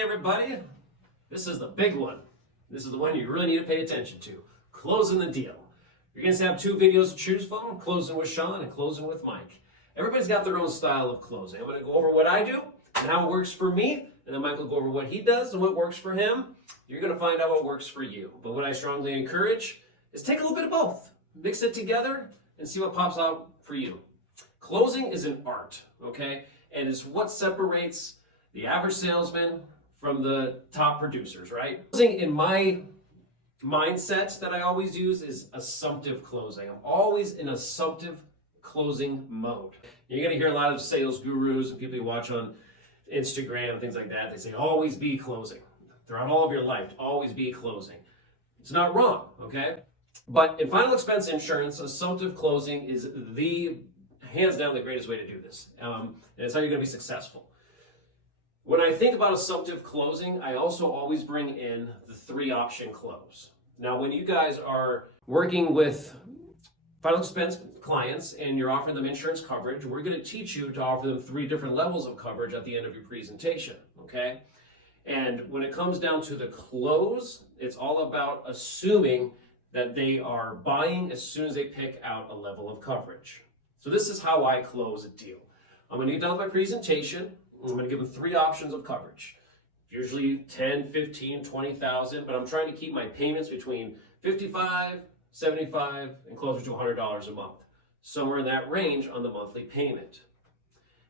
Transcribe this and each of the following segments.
Okay, everybody, this is the big one. This is the one you really need to pay attention to. Closing the deal. You're going to have two videos to choose from, closing with Shawn and closing with Mike. Everybody's got their own style of closing. I'm going to go over what I do and how it works for me, and then Mike will go over what he does and what works for him. You're going to find out what works for you. But what I strongly encourage is take a little bit of both. Mix it together and see what pops out for you. Closing is an art, okay? And it's what separates the average salesman from the top producers, right? Closing in my mindset that I always use is assumptive closing. I'm always in assumptive closing mode. You're gonna hear a lot of sales gurus and people you watch on Instagram and things like that. They say, always be closing. Throughout all of your life, always be closing. It's not wrong, okay? But in final expense insurance, assumptive closing is hands down the greatest way to do this. And it's how you're gonna be successful. When I think about assumptive closing, I also always bring in the 3-option close. Now, when you guys are working with final expense clients and you're offering them insurance coverage, we're going to teach you to offer them 3 different levels of coverage at the end of your presentation, okay? And when it comes down to the close, it's all about assuming that they are buying as soon as they pick out a level of coverage. So this is how I close a deal. I'm going to get done with my presentation. I'm going to give them 3 options of coverage. Usually 10, 15, 20,000, but I'm trying to keep my payments between 55, 75, and closer to $100 a month. Somewhere in that range on the monthly payment.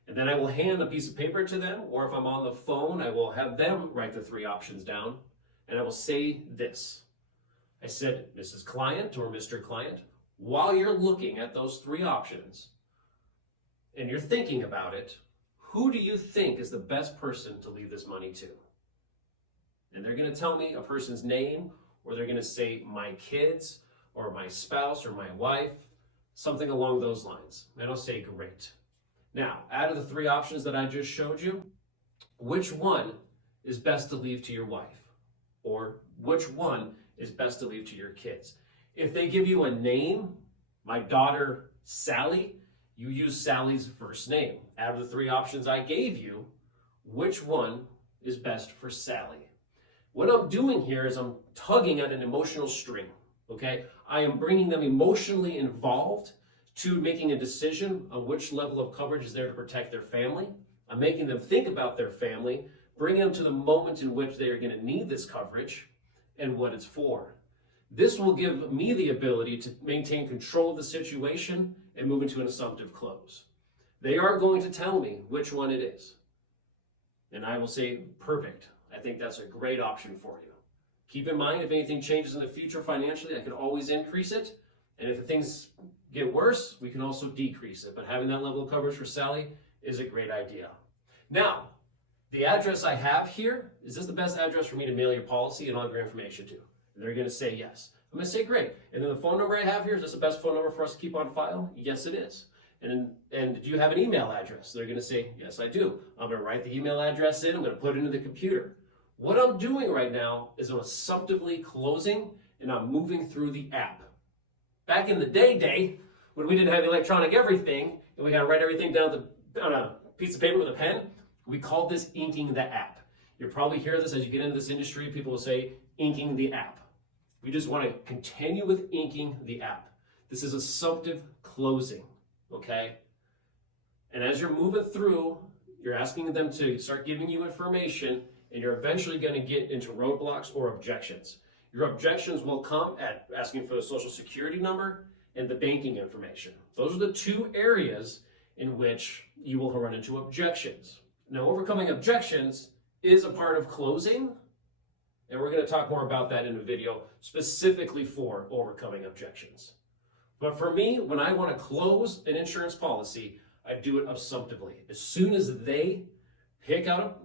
And then I will hand a piece of paper to them, or if I'm on the phone, I will have them write the 3 options down, and I will say this. I said, Mrs. Client or Mr. Client, while you're looking at those 3 options, and you're thinking about it, who do you think is the best person to leave this money to? And they're going to tell me a person's name, or they're going to say my kids, or my spouse, or my wife, something along those lines. And I'll say, great. Now, out of the 3 options that I just showed you, which one is best to leave to your wife? Or which one is best to leave to your kids? If they give you a name, my daughter Sally, you use Sally's first name. Out of the 3 options I gave you, which one is best for Sally? What I'm doing here is I'm tugging at an emotional string, okay? I am bringing them emotionally involved to making a decision on which level of coverage is there to protect their family. I'm making them think about their family, bringing them to the moment in which they are going to need this coverage and what it's for. This will give me the ability to maintain control of the situation and move into an assumptive close. They are going to tell me which one it is. And I will say, perfect. I think that's a great option for you. Keep in mind, if anything changes in the future financially, I can always increase it. And if things get worse, we can also decrease it. But having that level of coverage for Sally is a great idea. Now, the address I have here, is this the best address for me to mail your policy and all of your information to? And they're going to say yes. I'm going to say great. And then the phone number I have here, is this the best phone number for us to keep on file? Yes, it is. And do you have an email address? They're going to say, yes, I do. I'm going to write the email address in. I'm going to put it into the computer. What I'm doing right now is I'm assumptively closing and I'm moving through the app. Back in the day, when we didn't have electronic everything and we got to write everything down on a piece of paper with a pen, we called this inking the app. You'll probably hear this as you get into this industry. People will say inking the app. We just want to continue with inking the app. This is assumptive closing, okay? And as you're moving through, you're asking them to start giving you information, and you're eventually going to get into roadblocks or objections. Your objections will come at asking for the social security number and the banking information. Those are the 2 areas in which you will run into objections. Now, overcoming objections is a part of closing, and we're going to talk more about that in a video specifically for overcoming objections. But for me, when I want to close an insurance policy, I do it assumptively. As soon as they pick out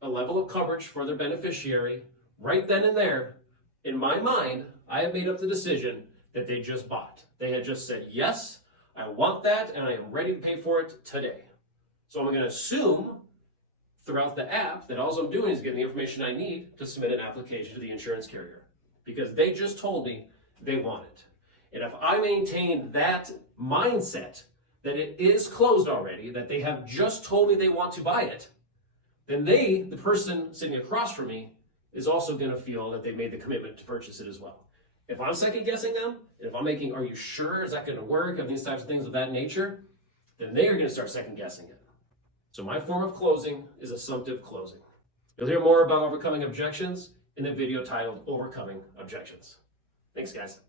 a level of coverage for their beneficiary, right then and there, in my mind, I have made up the decision that they just bought. They had just said, yes, I want that, and I am ready to pay for it today. So I'm going to assume throughout the app that all I'm doing is getting the information I need to submit an application to the insurance carrier because they just told me they want it. And if I maintain that mindset that it is closed already, that they have just told me they want to buy it, then the person sitting across from me, is also going to feel that they made the commitment to purchase it as well. If I'm second guessing them, and if I'm making, are you sure, is that going to work, and these types of things of that nature, then they are going to start second guessing it. So my form of closing is assumptive closing. You'll hear more about overcoming objections in the video titled Overcoming Objections. Thanks, guys.